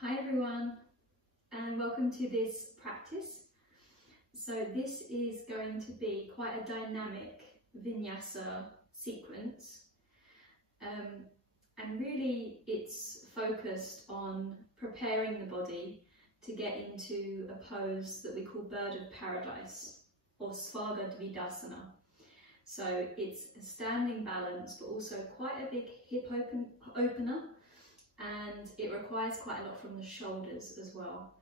Hi everyone, and welcome to this practice. So this is going to be quite a dynamic vinyasa sequence, and really it's focused on preparing the body to get into a pose that we call Bird of Paradise or Svarga Dvidasana. So it's a standing balance but also quite a big hip opener, and it requires quite a lot from the shoulders as well.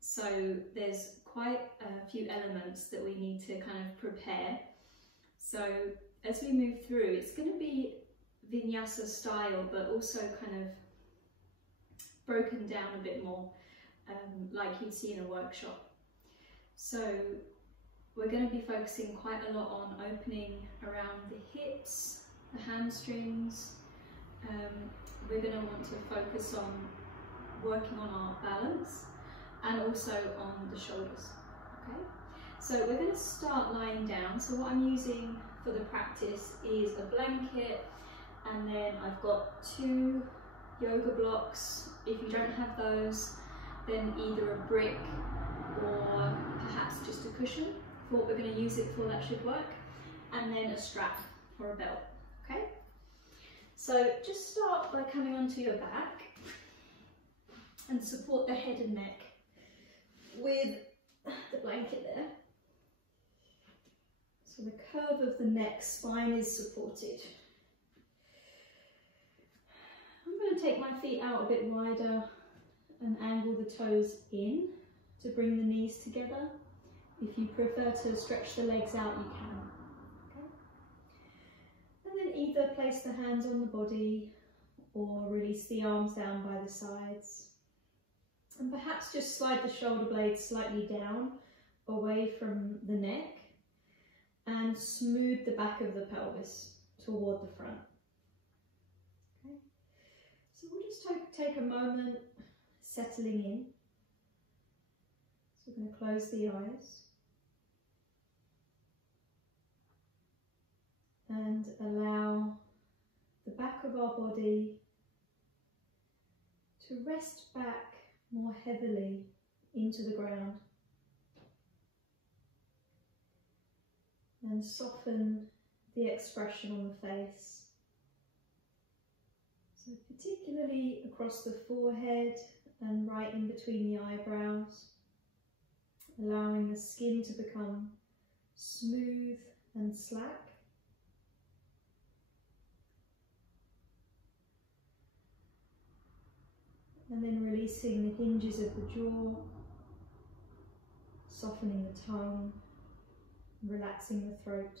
So there's quite a few elements that we need to kind of prepare. So as we move through, it's going to be vinyasa style, but also kind of broken down a bit more, like you'd see in a workshop. So we're going to be focusing quite a lot on opening around the hips, the hamstrings. We're going to want to focus on working on our balance and also on the shoulders. Okay, so we're going to start lying down. So what I'm using for the practice is a blanket, and then I've got 2 yoga blocks. If you don't have those, then either a brick or perhaps just a cushion for what we're going to use it for. That should work. And then a strap or a belt. Okay, so just start by coming onto your back and support the head and neck with the blanket there. So the curve of the neck, spine is supported. I'm going to take my feet out a bit wider and angle the toes in to bring the knees together. If you prefer to stretch the legs out, you can. And then either place the hands on the body or release the arms down by the sides. And perhaps just slide the shoulder blades slightly down away from the neck and smooth the back of the pelvis toward the front. Okay. So we'll just take a moment settling in. So we're going to close the eyes and allow the back of our body to rest back more heavily into the ground and soften the expression on the face. So particularly across the forehead and right in between the eyebrows, allowing the skin to become smooth and slack. And then releasing the hinges of the jaw, softening the tongue, relaxing the throat.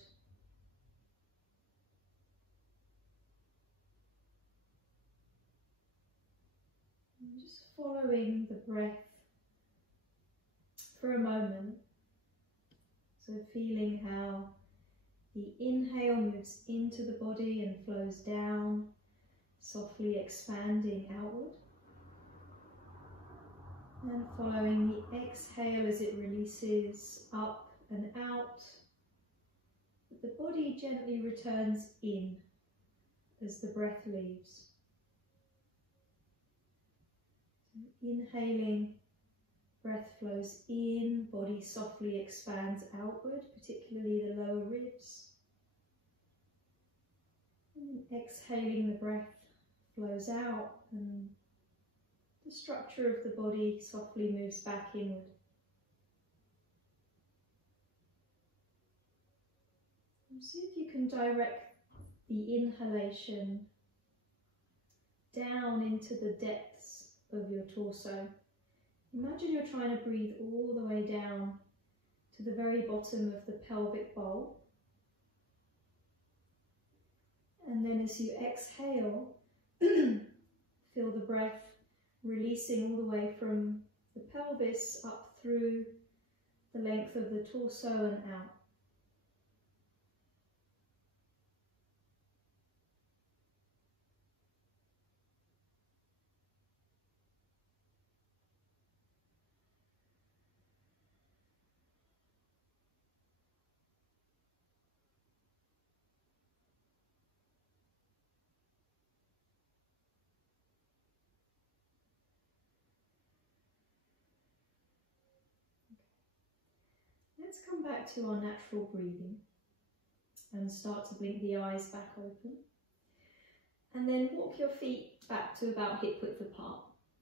And just following the breath for a moment. So feeling how the inhale moves into the body and flows down, softly expanding outward. And following the exhale as it releases up and out, the body gently returns in as the breath leaves. Inhaling, breath flows in, body softly expands outward, particularly the lower ribs. And exhaling, the breath flows out and the structure of the body softly moves back inward. And see if you can direct the inhalation down into the depths of your torso. Imagine you're trying to breathe all the way down to the very bottom of the pelvic bowl. And then as you exhale, feel the breath releasing all the way from the pelvis up through the length of the torso and out. let's come back to our natural breathing and start to blink the eyes back open. And then walk your feet back to about hip width apart,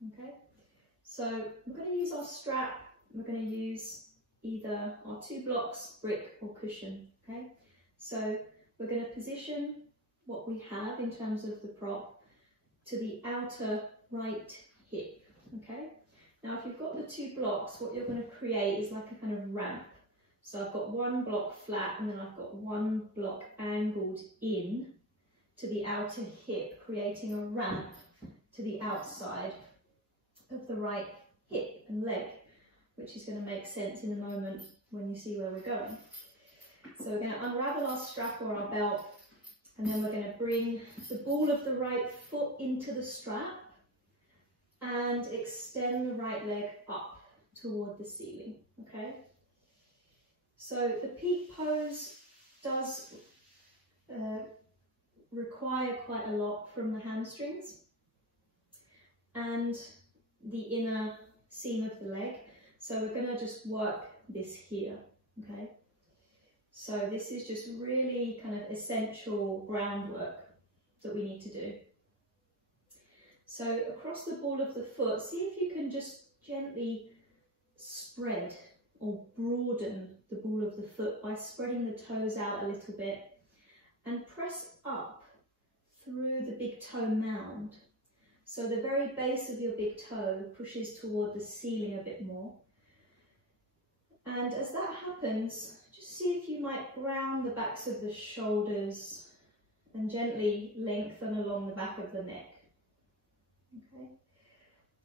okay? So we're going to use our strap, we're going to use either our 2 blocks, brick or cushion, okay? So we're going to position what we have in terms of the prop to the outer right hip, okay? Now if you've got the 2 blocks, what you're going to create is like a kind of ramp. So I've got 1 block flat and then I've got 1 block angled in to the outer hip, creating a ramp to the outside of the right hip and leg, which is going to make sense in a moment when you see where we're going. So we're going to unravel our strap or our belt, and then we're going to bring the ball of the right foot into the strap and extend the right leg up toward the ceiling, okay? So the peak pose does require quite a lot from the hamstrings and the inner seam of the leg. So we're going to just work this here, okay? So this is just really kind of essential groundwork that we need to do. So across the ball of the foot, see if you can just gently spread or broaden the ball of the foot by spreading the toes out a little bit and press up through the big toe mound. So the very base of your big toe pushes toward the ceiling a bit more. And as that happens, just see if you might ground the backs of the shoulders and gently lengthen along the back of the neck. Okay.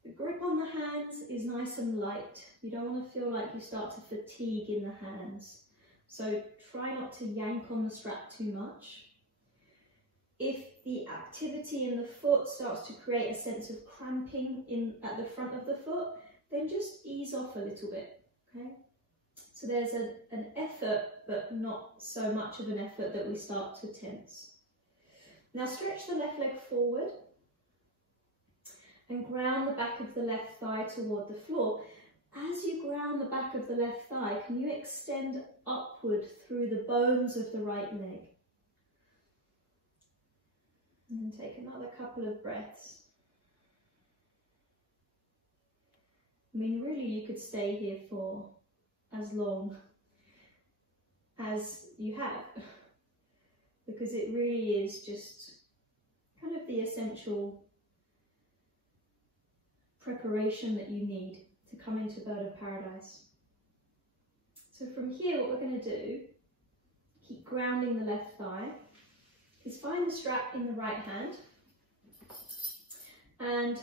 The grip on the hands is nice and light. You don't want to feel like you start to fatigue in the hands. So try not to yank on the strap too much. If the activity in the foot starts to create a sense of cramping at the front of the foot, then just ease off a little bit, okay? So there's an effort, but not so much of an effort that we start to tense. Now stretch the left leg forward and ground the back of the left thigh toward the floor. As you ground the back of the left thigh, can you extend upward through the bones of the right leg? And then take another couple of breaths. I mean, really, you could stay here for as long as you have, because it really is just kind of the essential preparation that you need to come into Bird of Paradise. So from here, what we're going to do, keep grounding the left thigh, is find the strap in the right hand, and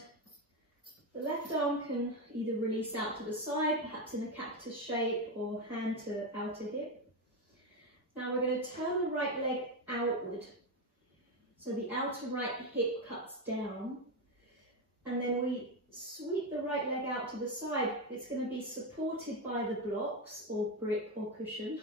the left arm can either release out to the side, perhaps in a cactus shape, or hand to outer hip. Now we're going to turn the right leg outward, so the outer right hip cuts down, and then we sweep the right leg out to the side. It's going to be supported by the blocks or brick or cushion,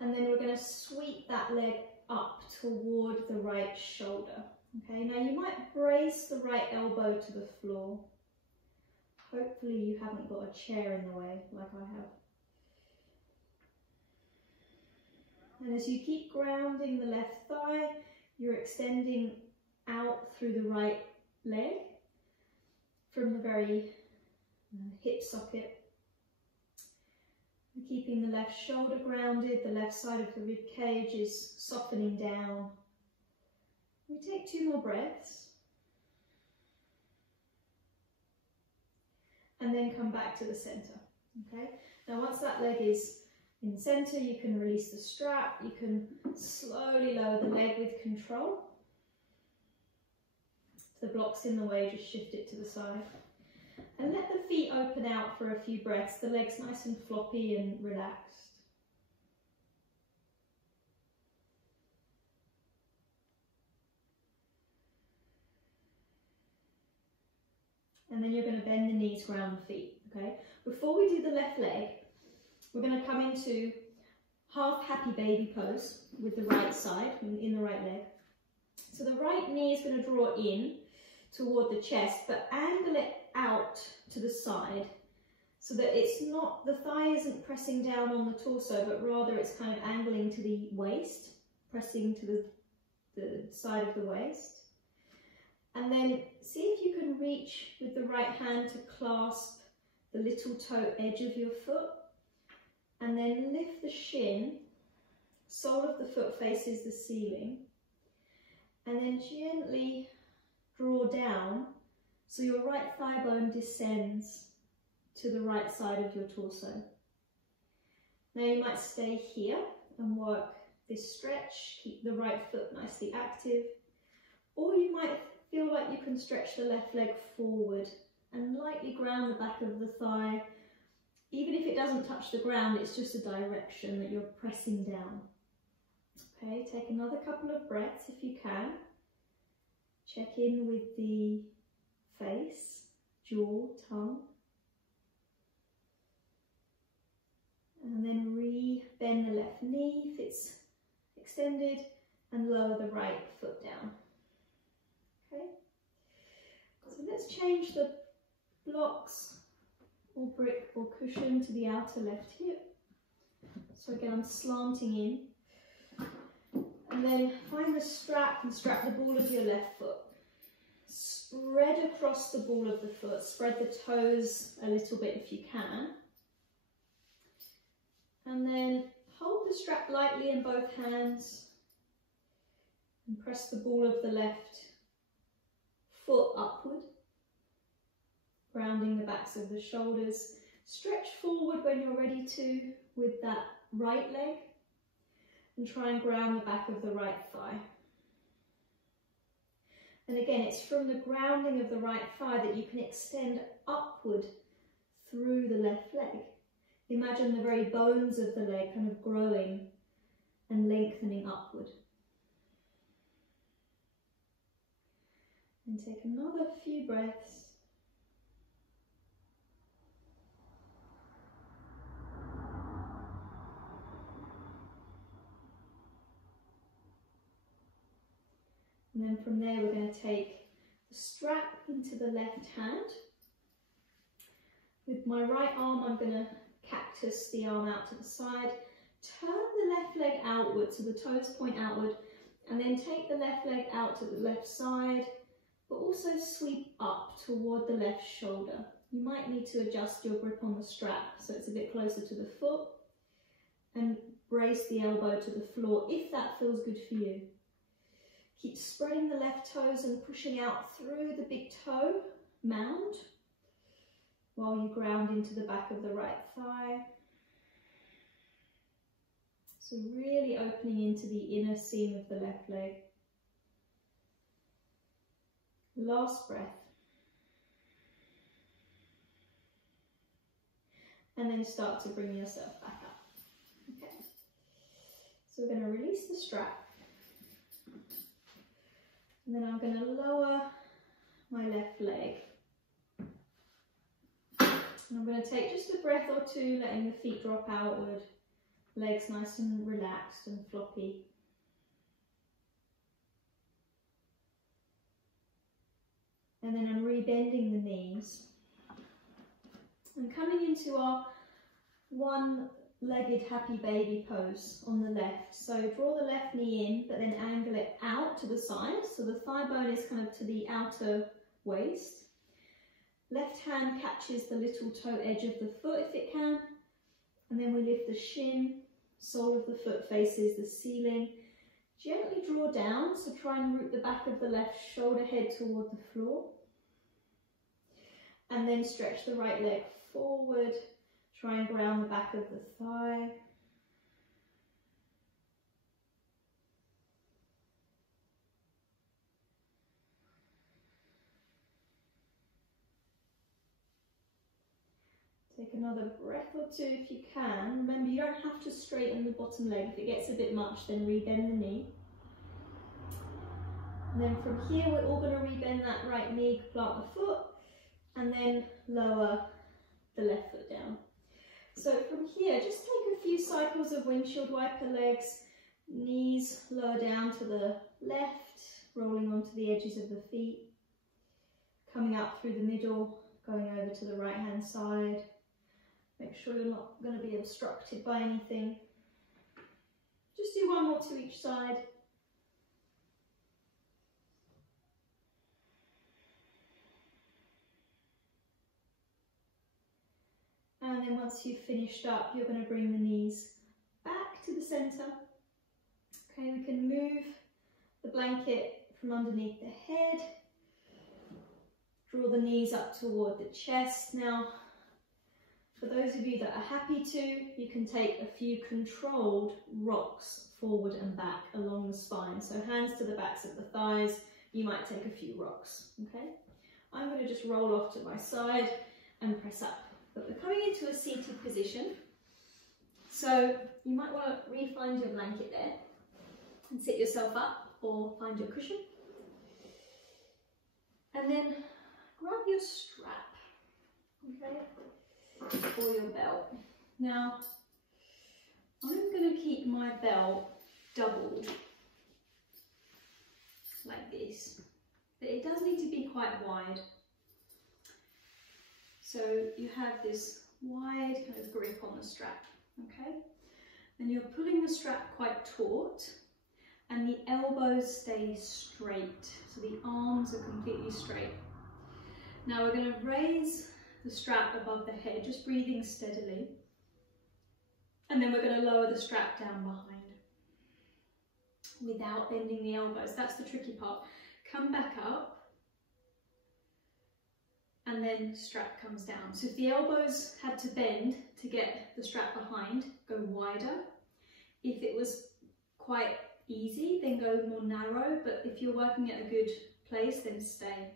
and then we're going to sweep that leg up toward the right shoulder. Okay, now you might brace the right elbow to the floor. Hopefully you haven't got a chair in the way like I have. And as you keep grounding the left thigh, you're extending out through the right leg from the very hip socket. Keeping the left shoulder grounded, the left side of the rib cage is softening down. We take 2 more breaths. And then come back to the center, okay? Now once that leg is in the center, you can release the strap, you can slowly lower the leg with control. If the block's in the way, just shift it to the side. And let the feet open out for a few breaths, the legs nice and floppy and relaxed. And then you're going to bend the knees, ground the feet, okay? Before we do the left leg, we're going to come into half happy baby pose with the right side, in the right leg. So the right knee is going to draw in toward the chest, but angle it out to the side so that it's not, the thigh isn't pressing down on the torso, but rather it's kind of angling to the waist, pressing to the side of the waist. And then see if you can reach with the right hand to clasp the little toe edge of your foot, and then lift the shin, sole of the foot faces the ceiling, and then gently draw down so your right thigh bone descends to the right side of your torso. Now you might stay here and work this stretch, keep the right foot nicely active, or you might feel like you can stretch the left leg forward and lightly ground the back of the thigh. Even if it doesn't touch the ground, it's just a direction that you're pressing down. Okay, take another couple of breaths if you can. Check in with the face, jaw, tongue. And then re-bend the left knee if it's extended and lower the right foot down. Okay, so let's change the blocks or brick or cushion to the outer left hip. So again, I'm slanting in. And then find the strap and strap the ball of your left foot. Spread across the ball of the foot, spread the toes a little bit if you can. And then hold the strap lightly in both hands and press the ball of the left foot upward, grounding the backs of the shoulders. Stretch forward when you're ready to with that right leg and try and ground the back of the right thigh. And again, it's from the grounding of the right thigh that you can extend upward through the left leg. Imagine the very bones of the leg kind of growing and lengthening upward. And take another few breaths. And then from there we're going to take the strap into the left hand. With my right arm I'm going to cactus the arm out to the side. Turn the left leg outward so the toes point outward, and then take the left leg out to the left side, but also sweep up toward the left shoulder. You might need to adjust your grip on the strap so it's a bit closer to the foot, and brace the elbow to the floor if that feels good for you. Keep spreading the left toes and pushing out through the big toe mound while you ground into the back of the right thigh. So really opening into the inner seam of the left leg. Last breath. And then start to bring yourself back up. Okay. So we're going to release the strap. And then I'm going to lower my left leg. And I'm going to take just a breath or two, letting the feet drop outward, legs nice and relaxed and floppy. And then I'm rebending the knees. And coming into our one-legged happy baby pose on the left. So draw the left knee in, but then angle it out to the side. So the thigh bone is kind of to the outer waist. Left hand catches the little toe edge of the foot if it can. And then we lift the shin, sole of the foot faces the ceiling. Gently draw down, so try and root the back of the left shoulder head toward the floor. And then stretch the right leg forward. Try and ground the back of the thigh. Take another breath or two if you can. Remember, you don't have to straighten the bottom leg. If it gets a bit much, then rebend the knee. And then from here, we're all going to rebend that right knee, plant the foot, and then lower the left foot down. So from here, just take a few cycles of windshield wiper legs, knees lower down to the left, rolling onto the edges of the feet, coming up through the middle, going over to the right hand side, Make sure you're not going to be obstructed by anything. Just do one more to each side. And then once you've finished up, you're going to bring the knees back to the centre. Okay, we can move the blanket from underneath the head. Draw the knees up toward the chest. Now, for those of you that are happy to, you can take a few controlled rocks forward and back along the spine. So hands to the backs of the thighs. You might take a few rocks, okay? I'm going to just roll off to my side and press up. But we're coming into a seated position. So you might want to re-find your blanket there and sit yourself up or find your cushion. And then grab your strap, okay, or your belt. Now, I'm going to keep my belt doubled like this, but it does need to be quite wide. So you have this wide kind of grip on the strap, okay? And you're pulling the strap quite taut, and the elbows stay straight, so the arms are completely straight. Now we're going to raise the strap above the head, just breathing steadily. And then we're going to lower the strap down behind without bending the elbows. That's the tricky part. Come back up, and then strap comes down. So if the elbows had to bend to get the strap behind, go wider. If it was quite easy, then go more narrow, but if you're working at a good place, then stay.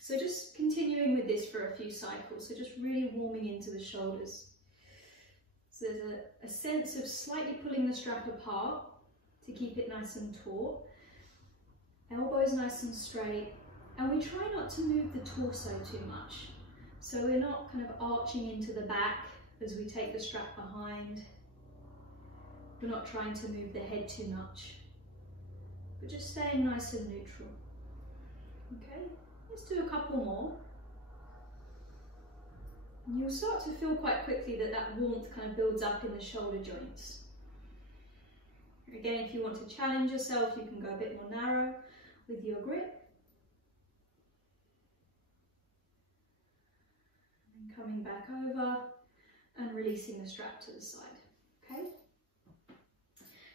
So just continuing with this for a few cycles, so just really warming into the shoulders. So there's a sense of slightly pulling the strap apart to keep it nice and taut. Elbows nice and straight. And we try not to move the torso too much. So we're not kind of arching into the back as we take the strap behind. We're not trying to move the head too much, but just staying nice and neutral. Okay, let's do a couple more. And you'll start to feel quite quickly that that warmth kind of builds up in the shoulder joints. Again, if you want to challenge yourself, you can go a bit more narrow with your grip. And coming back over and releasing the strap to the side, okay?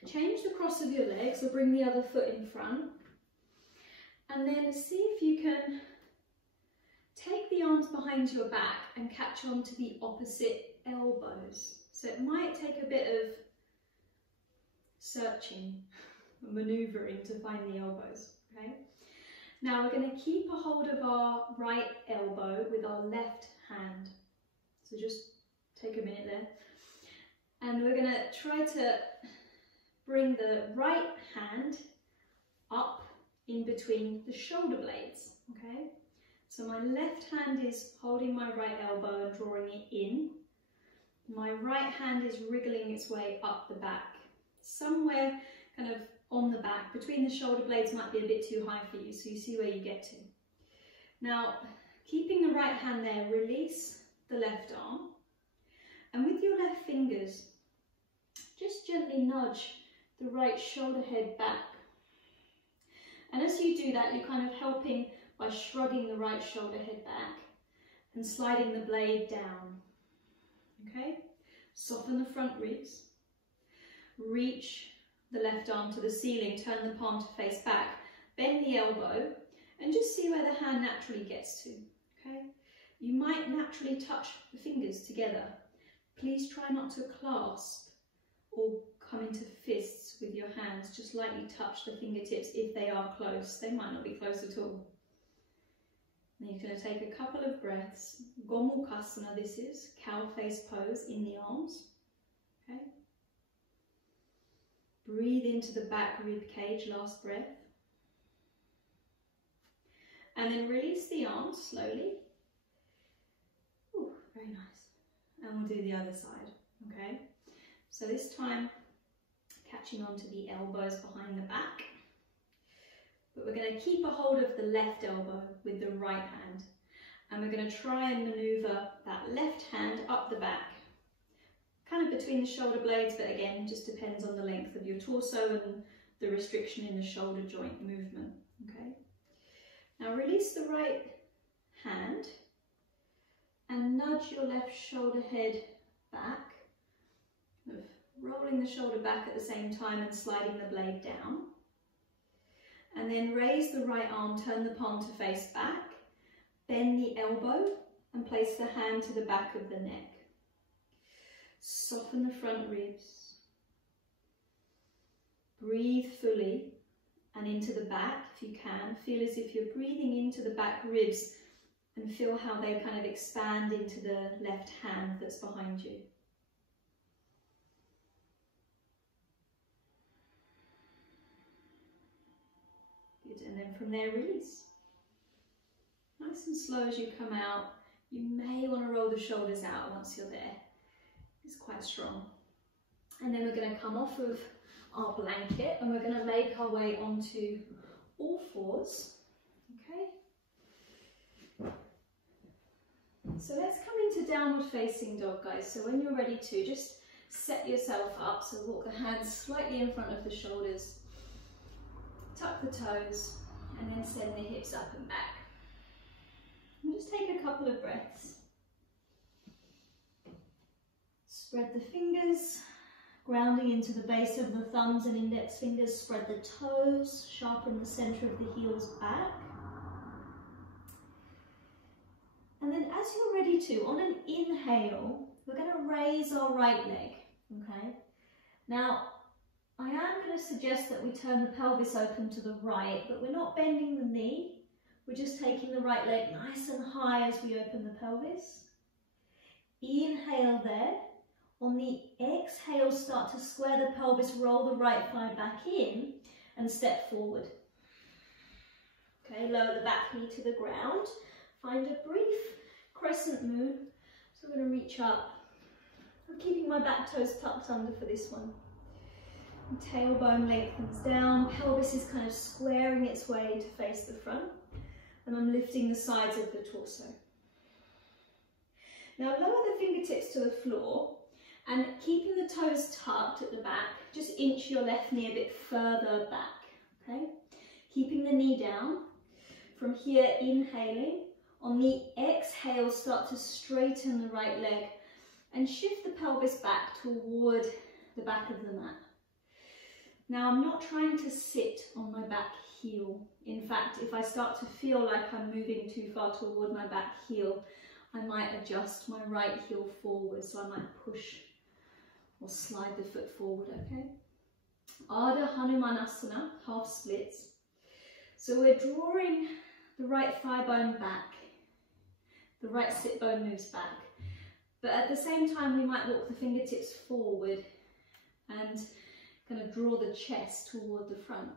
Change the cross of your legs, or bring the other foot in front. And then see if you can take the arms behind your back and catch on to the opposite elbows. So it might take a bit of searching, manoeuvring to find the elbows, okay? Now we're going to keep a hold of our right elbow with our left hand. So just take a minute there. And we're going to try to bring the right hand up in between the shoulder blades, okay? So my left hand is holding my right elbow and drawing it in. My right hand is wriggling its way up the back. Somewhere kind of on the back, between the shoulder blades might be a bit too high for you, so you see where you get to. Now, keeping the right hand there, release the left arm. And with your left fingers, just gently nudge the right shoulder head back. And as you do that, you're kind of helping by shrugging the right shoulder head back and sliding the blade down. Okay? Soften the front ribs. Reach the left arm to the ceiling, turn the palm to face back, bend the elbow, and just see where the hand naturally gets to. Okay? You might naturally touch the fingers together. Please try not to clasp or come into fists with your hands. Just lightly touch the fingertips if they are close. They might not be close at all. And you're going to take a couple of breaths. Gomukhasana this is, cow face pose in the arms. Okay. Breathe into the back rib cage, last breath. And then release the arms slowly. Ooh, very nice. And we'll do the other side, okay? So this time, catching on to the elbows behind the back. But we're going to keep a hold of the left elbow with the right hand. And we're going to try and maneuver that left hand up the back. kind of between the shoulder blades, but again, just depends on the length of your torso and the restriction in the shoulder joint movement. Okay. Now release the right hand and nudge your left shoulder head back, rolling the shoulder back at the same time and sliding the blade down. And then raise the right arm, turn the palm to face back, bend the elbow and place the hand to the back of the neck. Soften the front ribs. Breathe fully and into the back if you can. Feel as if you're breathing into the back ribs and feel how they kind of expand into the left hand that's behind you. Good, and then from there release. Nice and slow as you come out. You may want to roll the shoulders out once you're there. It's quite strong. And then we're going to come off of our blanket and we're going to make our way onto all fours. Okay. So let's come into downward facing dog, guys. So when you're ready to, just set yourself up. So walk the hands slightly in front of the shoulders. Tuck the toes and then send the hips up and back. And just take a couple of breaths. Spread the fingers, grounding into the base of the thumbs and index fingers. Spread the toes, sharpen the center of the heels back. And then as you're ready to, on an inhale, we're going to raise our right leg, okay? Now, I am going to suggest that we turn the pelvis open to the right, but we're not bending the knee. We're just taking the right leg nice and high as we open the pelvis. Inhale there. On the exhale, start to square the pelvis, roll the right thigh back in and step forward. Okay, lower the back knee to the ground. Find a brief crescent moon. So I'm going to reach up. I'm keeping my back toes tucked under for this one. And tailbone lengthens down. Pelvis is kind of squaring its way to face the front. And I'm lifting the sides of the torso. Now lower the fingertips to the floor. And keeping the toes tucked at the back, just inch your left knee a bit further back, okay? Keeping the knee down. From here, inhaling. On the exhale, start to straighten the right leg and shift the pelvis back toward the back of the mat. Now, I'm not trying to sit on my back heel. In fact, if I start to feel like I'm moving too far toward my back heel, I might adjust my right heel forward, so I might push or slide the foot forward, okay? Ardha Hanumanasana, half splits. So we're drawing the right thigh bone back. The right sit bone moves back. But at the same time, we might walk the fingertips forward and kind of draw the chest toward the front.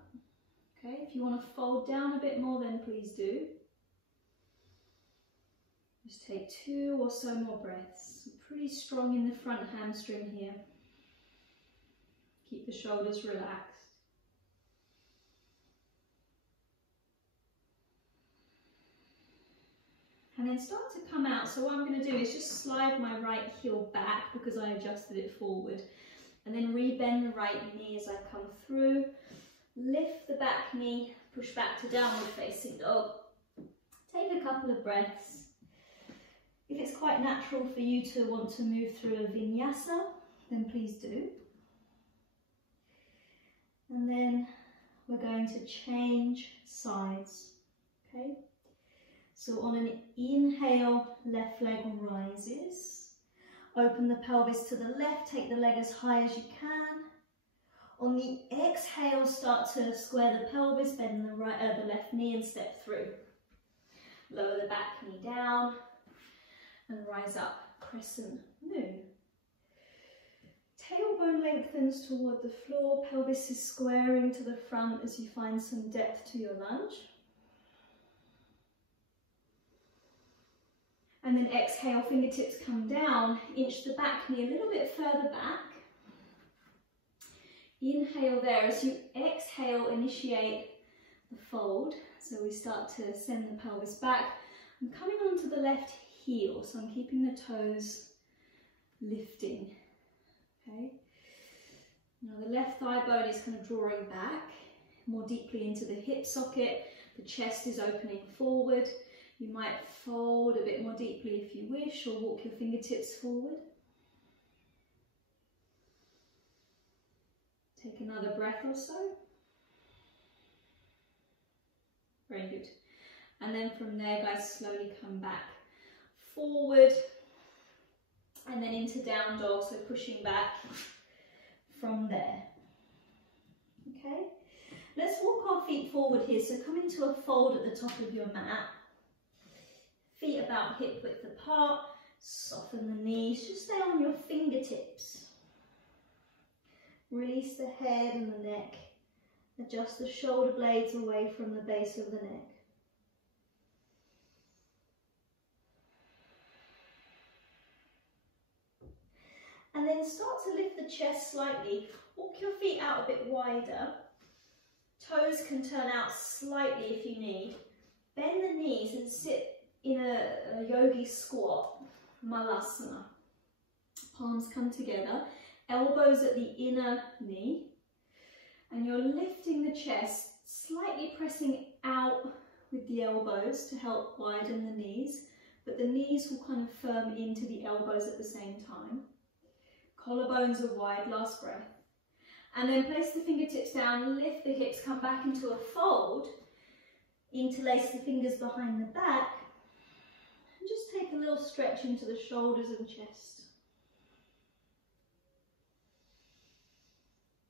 Okay, if you want to fold down a bit more, then please do. Just take 2 or so more breaths. Pretty strong in the front hamstring here. Keep the shoulders relaxed. And then start to come out. So what I'm going to do is just slide my right heel back because I adjusted it forward. And then rebend the right knee as I come through. Lift the back knee, push back to downward facing dog. Take a couple of breaths. If it's quite natural for you to want to move through a vinyasa, then please do. And then we're going to change sides, okay? So on an inhale, left leg rises. Open the pelvis to the left, take the leg as high as you can. On the exhale, start to square the pelvis, bend the left knee and step through. Lower the back knee down and rise up, crescent moon. Tailbone lengthens toward the floor, pelvis is squaring to the front as you find some depth to your lunge. And then exhale, fingertips come down, inch the back knee a little bit further back. Inhale there. As you exhale, initiate the fold. So we start to send the pelvis back. I'm coming onto the left heel, so I'm keeping the toes lifting Okay. Now the left thigh bone is kind of drawing back more deeply into the hip socket. The chest is opening forward. You might fold a bit more deeply if you wish, or walk your fingertips forward. Take another breath or so. Very good. And then from there, guys, slowly come back forward and then into down dog, so pushing back from there. Okay, let's walk our feet forward here. So come into a fold at the top of your mat. Feet about hip width apart. Soften the knees. Just stay on your fingertips. Release the head and the neck. Adjust the shoulder blades away from the base of the neck. And then start to lift the chest slightly. Walk your feet out a bit wider. Toes can turn out slightly if you need. Bend the knees and sit in a yogi squat, malasana. Palms come together, elbows at the inner knee. And you're lifting the chest, slightly pressing out with the elbows to help widen the knees. But the knees will kind of firm into the elbows at the same time. Collarbones are wide, last breath. And then place the fingertips down, lift the hips, come back into a fold. Interlace the fingers behind the back. And just take a little stretch into the shoulders and chest.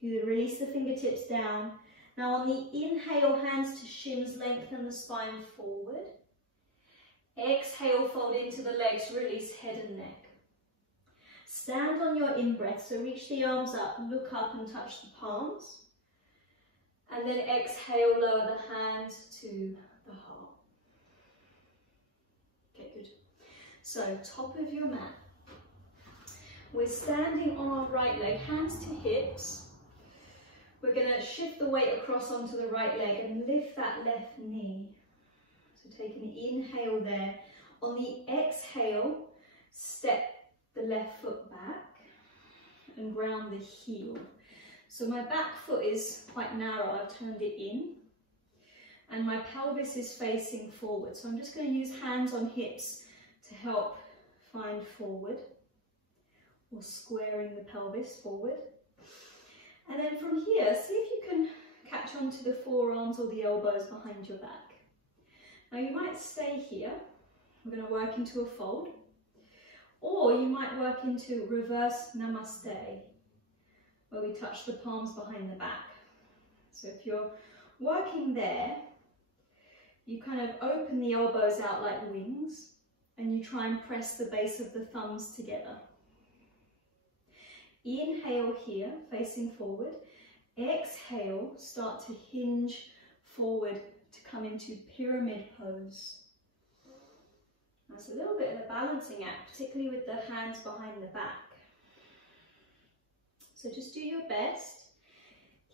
Good, release the fingertips down. Now on the inhale, hands to shins, lengthen the spine forward. Exhale, fold into the legs, release head and neck. Stand on your in-breath, so reach the arms up, look up and touch the palms. And then exhale, lower the hands to the heart. Okay, good. So, top of your mat. We're standing on our right leg, hands to hips. We're going to shift the weight across onto the right leg and lift that left knee. So take an inhale there. On the exhale, step the left foot back and ground the heel. So my back foot is quite narrow, I've turned it in. And my pelvis is facing forward. So I'm just going to use hands on hips to help find forward, or squaring the pelvis forward. And then from here, see if you can catch onto the forearms or the elbows behind your back. Now you might stay here. We're going to work into a fold. Or you might work into reverse namaste, where we touch the palms behind the back. So if you're working there, you kind of open the elbows out like wings, and you try and press the base of the thumbs together. Inhale here, facing forward. Exhale, start to hinge forward to come into pyramid pose. That's a little bit of a balancing act, particularly with the hands behind the back. So just do your best.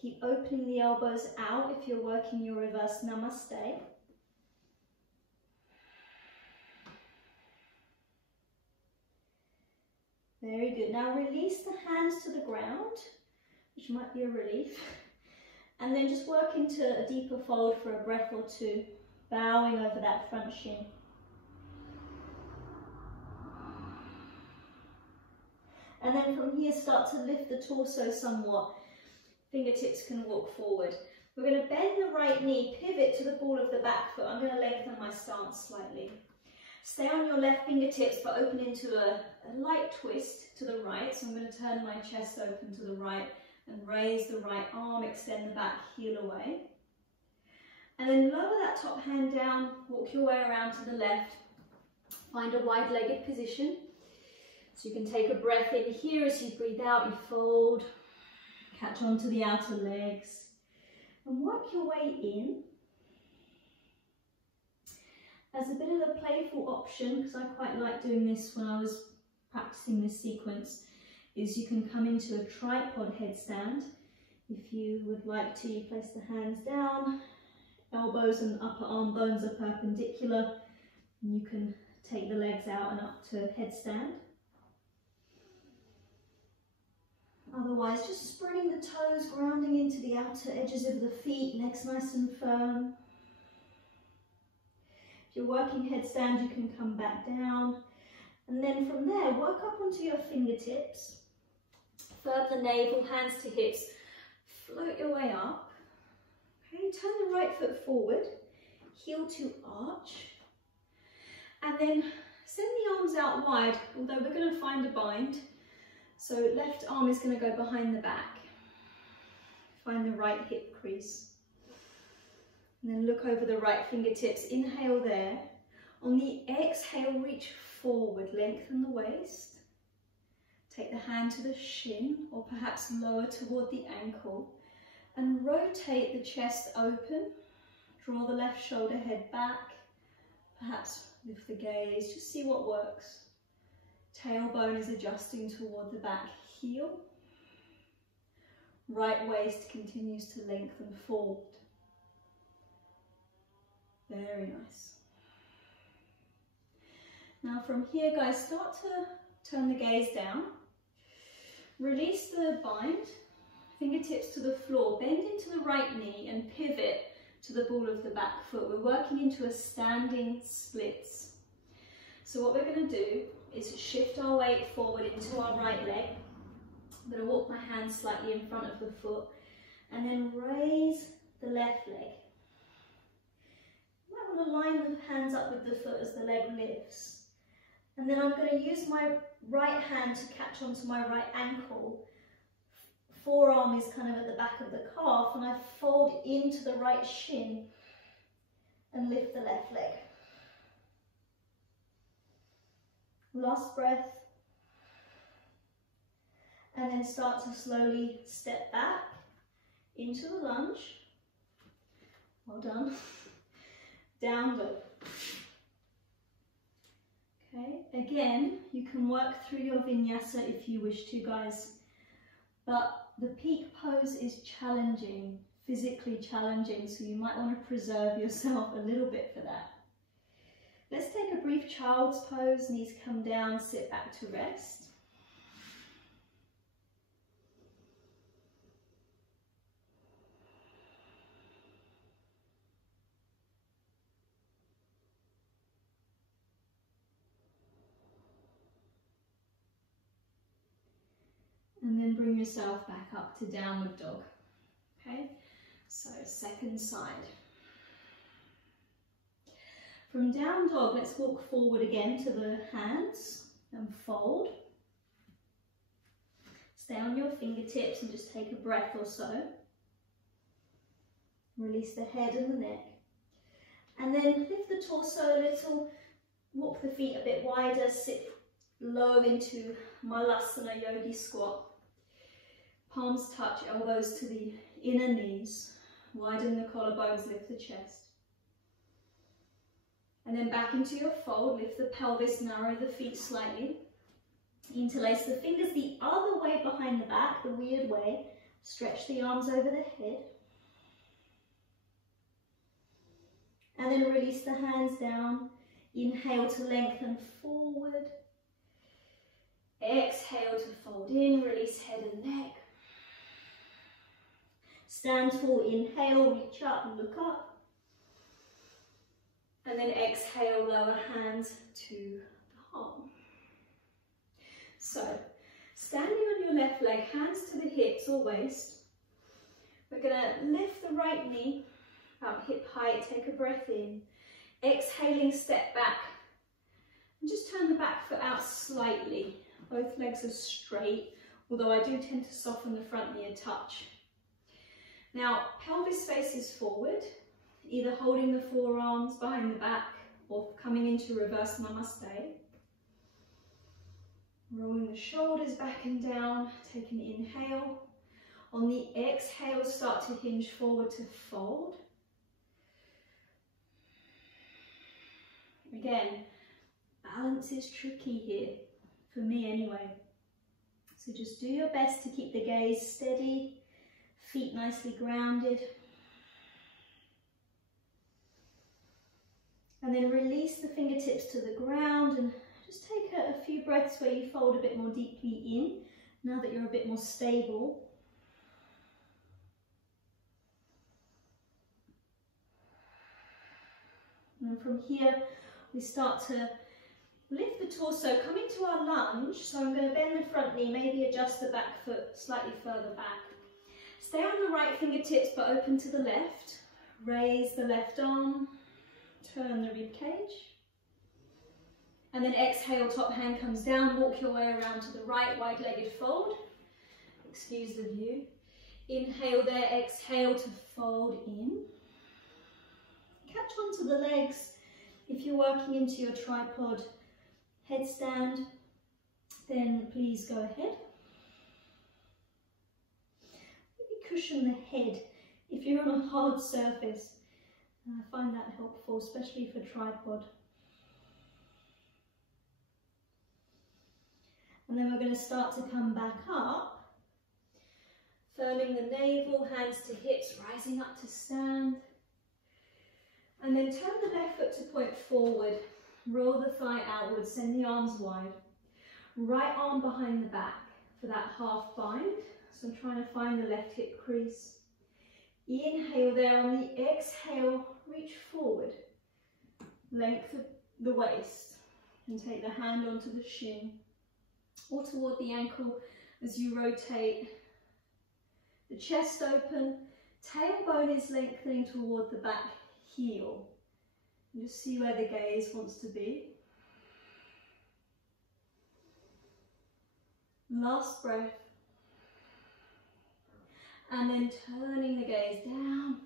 Keep opening the elbows out if you're working your reverse namaste. Very good. Now release the hands to the ground, which might be a relief. And then just work into a deeper fold for a breath or two, bowing over that front shin. And then from here, start to lift the torso somewhat. Fingertips can walk forward. We're going to bend the right knee, pivot to the ball of the back foot. I'm going to lengthen my stance slightly. Stay on your left fingertips, but open into a light twist to the right. So I'm going to turn my chest open to the right and raise the right arm, extend the back heel away. And then lower that top hand down, walk your way around to the left. Find a wide-legged position. So you can take a breath in here. As you breathe out, you fold, catch onto the outer legs, and work your way in. As a bit of a playful option, because I quite like doing this when I was practicing this sequence, is you can come into a tripod headstand. If you would like to, you place the hands down, elbows and upper arm bones are perpendicular, and you can take the legs out and up to headstand. Otherwise, just spreading the toes, grounding into the outer edges of the feet, legs nice and firm. If you're working headstand, you can come back down. And then from there, work up onto your fingertips. Firm the navel, hands to hips. Float your way up. Okay, turn the right foot forward, heel to arch. And then send the arms out wide, although we're going to find a bind. So left arm is going to go behind the back. Find the right hip crease. And then look over the right fingertips. Inhale there. On the exhale, reach forward, lengthen the waist. Take the hand to the shin or perhaps lower toward the ankle. And rotate the chest open. Draw the left shoulder head back. Perhaps lift the gaze. Just see what works. Tailbone is adjusting toward the back heel. Right waist continues to lengthen forward. Very nice. Now from here, guys, start to turn the gaze down. Release the bind, fingertips to the floor, bend into the right knee and pivot to the ball of the back foot. We're working into a standing splits. So what we're going to do is shift our weight forward into our right leg. I'm going to walk my hands slightly in front of the foot and then raise the left leg. You might want to line the hands up with the foot as the leg lifts. And then I'm going to use my right hand to catch onto my right ankle. Forearm is kind of at the back of the calf and I fold into the right shin and lift the left leg. Last breath. And then start to slowly step back into the lunge. Well done. Down dog. Okay, again, you can work through your vinyasa if you wish to, guys, but the peak pose is challenging, physically challenging, so you might want to preserve yourself a little bit for that. Let's take a brief child's pose, knees come down, sit back to rest. And then bring yourself back up to downward dog. Okay, so second side. From down dog, let's walk forward again to the hands and fold. Stay on your fingertips and just take a breath or so. Release the head and the neck. And then lift the torso a little, walk the feet a bit wider, sit low into Malasana Yogi squat. Palms touch, elbows to the inner knees. Widen the collarbones, lift the chest. And then back into your fold, lift the pelvis, narrow the feet slightly. Interlace the fingers the other way behind the back, the weird way. Stretch the arms over the head. And then release the hands down. Inhale to lengthen forward. Exhale to fold in, release head and neck. Stand tall, inhale, reach up, look up. And then exhale, lower hands to the heart. So, standing on your left leg, hands to the hips or waist. We're going to lift the right knee about hip height, take a breath in. Exhaling, step back. And just turn the back foot out slightly. Both legs are straight, although I do tend to soften the front knee a touch. Now, pelvis faces forward, either holding the forearms behind the back or coming into reverse namaste. Rolling the shoulders back and down, take an inhale. On the exhale, start to hinge forward to fold. Again, balance is tricky here, for me anyway. So just do your best to keep the gaze steady, feet nicely grounded. And then release the fingertips to the ground and just take a few breaths where you fold a bit more deeply in. Now that you're a bit more stable, and from here we start to lift the torso, come into our lunge. So I'm going to bend the front knee, maybe adjust the back foot slightly further back. Stay on the right fingertips but open to the left. Raise the left arm, turn the rib cage. And then exhale, top hand comes down, walk your way around to the right, wide-legged fold. Excuse the view. Inhale there, exhale to fold in. Catch onto the legs. If you're working into your tripod headstand, then please go ahead. Maybe cushion the head if you're on a hard surface. I find that helpful, especially for tripod. And then we're going to start to come back up, firming the navel, hands to hips, rising up to stand. And then turn the left foot to point forward, roll the thigh outwards, send the arms wide. Right arm behind the back for that half bind. So I'm trying to find the left hip crease. Inhale there, on the exhale, reach forward. Length of the waist and take the hand onto the shin or toward the ankle as you rotate. The chest open, tailbone is lengthening toward the back heel. And just see where the gaze wants to be. Last breath. And then turning the gaze down.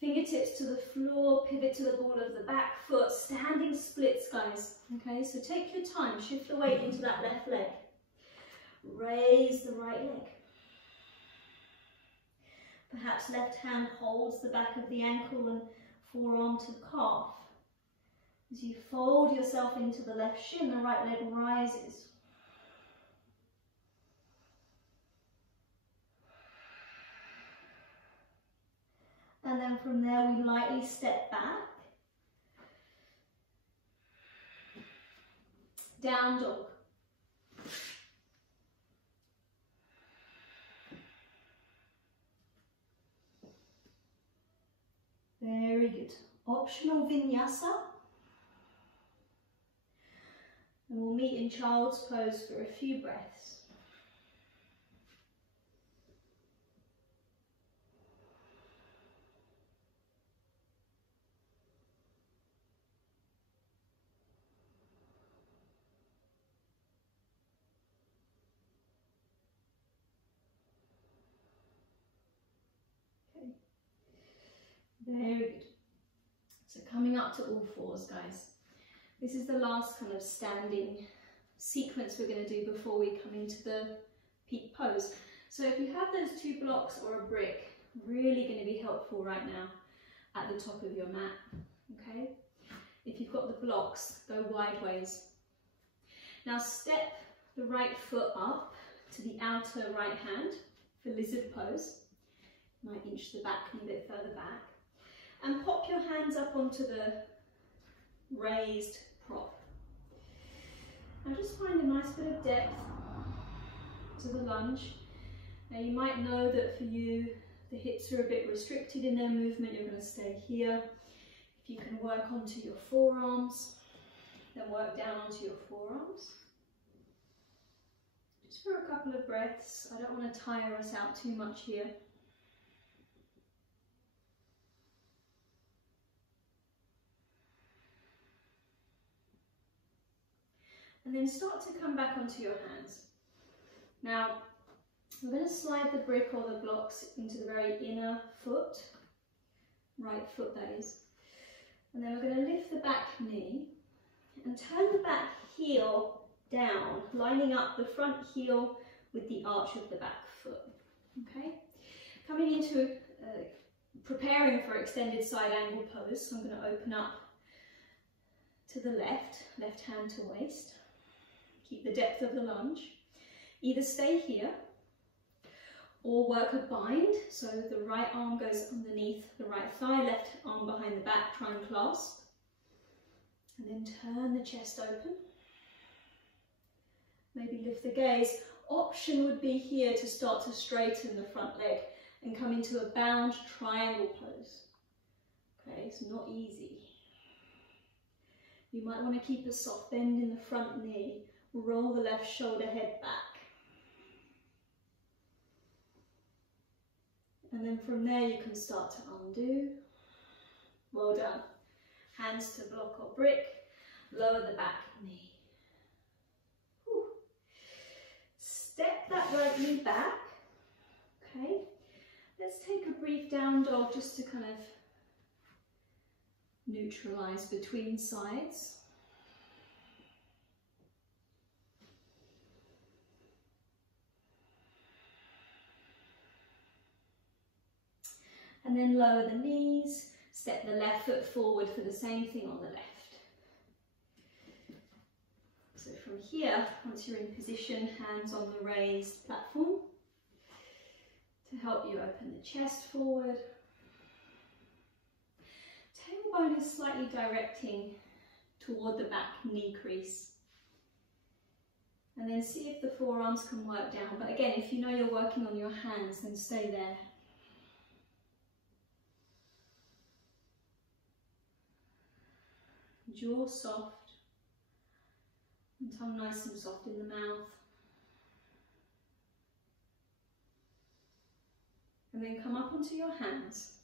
Fingertips to the floor, pivot to the ball of the back foot, standing splits, guys. Okay, so take your time, shift the weight into that left leg. Raise the right leg. Perhaps left hand holds the back of the ankle and forearm to calf. As you fold yourself into the left shin, the right leg rises. And then from there we lightly step back. Down dog. Very good. Optional vinyasa. And we'll meet in child's pose for a few breaths. Very good. So coming up to all fours, guys. This is the last kind of standing sequence we're going to do before we come into the peak pose. So if you have those two blocks or a brick, really going to be helpful right now at the top of your mat. Okay? If you've got the blocks, go wide ways. Now step the right foot up to the outer right hand for lizard pose. Might inch the back knee a bit further back. And pop your hands up onto the raised prop. Now just find a nice bit of depth to the lunge. Now you might know that for you, the hips are a bit restricted in their movement. You're going to stay here. If you can work onto your forearms, then work down onto your forearms. Just for a couple of breaths. I don't want to tire us out too much here. And then start to come back onto your hands. Now, we're going to slide the brick or the blocks into the very inner foot, right foot that is. And then we're going to lift the back knee and turn the back heel down, lining up the front heel with the arch of the back foot. Okay? Coming into preparing for extended side angle pose, so I'm going to open up to the left hand to waist. Keep the depth of the lunge. Either stay here or work a bind. So the right arm goes underneath the right thigh, left arm behind the back, try and clasp. And then turn the chest open. Maybe lift the gaze Option would be here to start to straighten the front leg and come into a bound triangle pose. Okay, it's not easy. You might want to keep a soft bend in the front knee. Roll the left shoulder head back. And then from there you can start to undo. Well done. Hands to block or brick. Lower the back knee. Whew. Step that right knee back. Okay. Let's take a brief down dog just to kind of neutralize between sides. And then lower the knees, step the left foot forward for the same thing on the left. So from here, once you're in position, hands on the raised platform to help you open the chest forward. Tailbone is slightly directing toward the back knee crease. And then see if the forearms can work down. But again, if you know you're working on your hands, then stay there. Jaw soft, and tongue nice and soft in the mouth. And then come up onto your hands,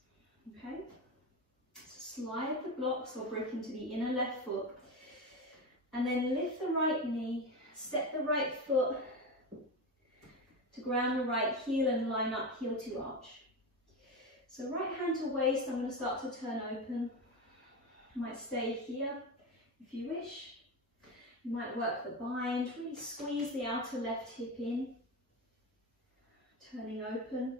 okay? Slide the blocks or brick into the inner left foot, and then lift the right knee, step the right foot to ground the right heel and line up heel to arch. So right hand to waist, I'm going to start to turn open. You might stay here if you wish. You might work the bind, really squeeze the outer left hip in, turning open.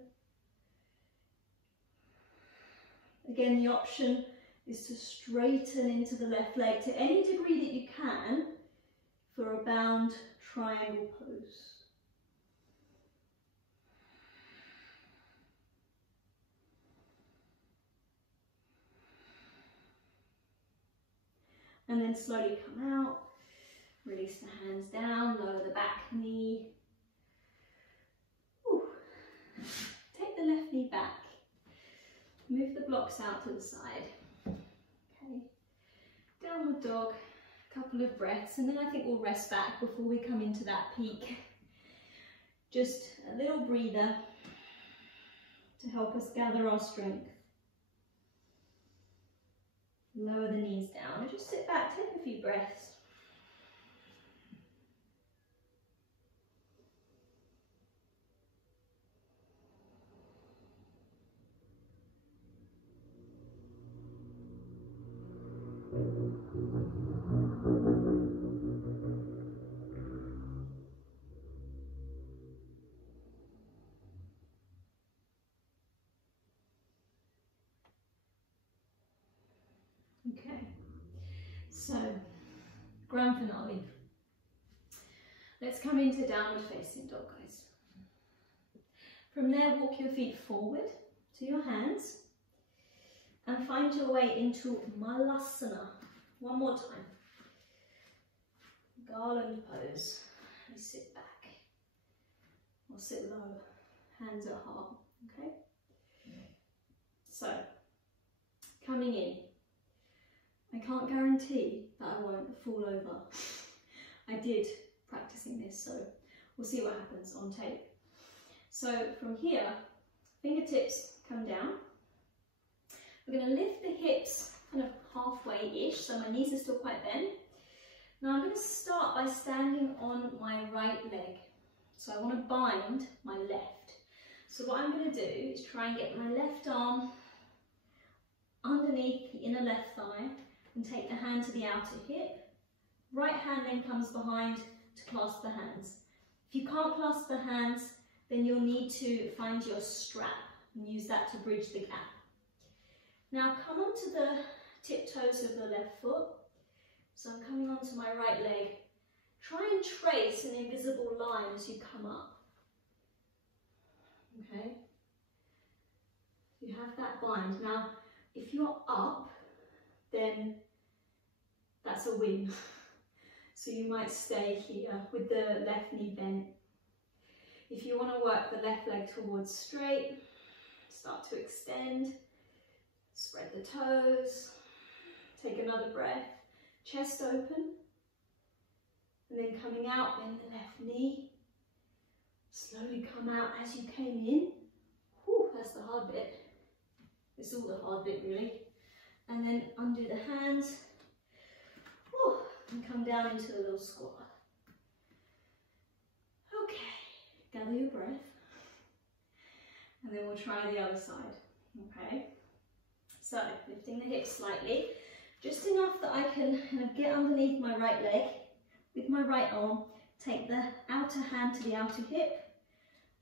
Again, the option is to straighten into the left leg to any degree that you can for a bound triangle pose. And then slowly come out, release the hands down, lower the back knee. Ooh. Take the left knee back. Move the blocks out to the side. Okay. Downward dog, a couple of breaths, and then I think we'll rest back before we come into that peak. Just a little breather to help us gather our strength. Lower the knees down and just sit back, take a few breaths. Okay, so grand finale. Let's come into downward facing dog, guys. From there, walk your feet forward to your hands and find your way into Malasana. One more time. Garland pose. You sit back or sit low, hands at heart. Okay. So, coming in. I can't guarantee that I won't fall over. I did practicing this, so we'll see what happens on tape. So from here, fingertips come down. We're going to lift the hips kind of halfway-ish, so my knees are still quite bent. Now I'm going to start by standing on my right leg. So I want to bind my left. So what I'm going to do is try and get my left arm underneath the inner left thigh and take the hand to the outer hip. Right hand then comes behind to clasp the hands. If you can't clasp the hands, then you'll need to find your strap and use that to bridge the gap. Now come onto the tiptoes of the left foot. So I'm coming onto my right leg. Try and trace an invisible line as you come up. Okay? You have that bind. Now, if you're up, then that's a win. So you might stay here with the left knee bent. If you want to work the left leg towards straight, start to extend, spread the toes, take another breath, chest open, and then coming out, bend the left knee, slowly come out as you came in. Whew, that's the hard bit. It's all the hard bit really. And then undo the hands, whew, and come down into a little squat. Okay, gather your breath, and then we'll try the other side, okay? So, lifting the hips slightly, just enough that I can kind of get underneath my right leg with my right arm, take the outer hand to the outer hip,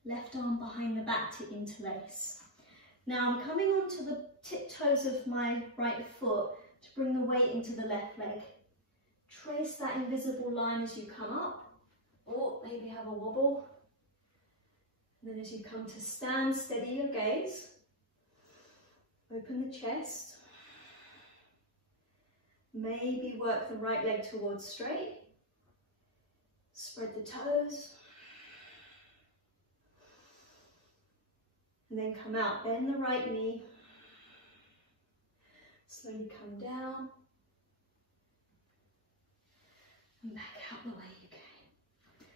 left arm behind the back to interlace. Now I'm coming onto the tiptoes of my right foot to bring the weight into the left leg. Trace that invisible line as you come up, or maybe have a wobble. And then as you come to stand, steady your gaze. Open the chest. Maybe work the right leg towards straight. Spread the toes. And then come out, bend the right knee. Slowly come down. And back out the way you came.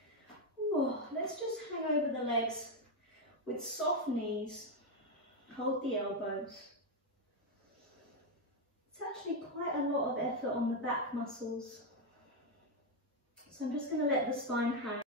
Ooh, let's just hang over the legs with soft knees. Hold the elbows. It's actually quite a lot of effort on the back muscles. So I'm just going to let the spine hang.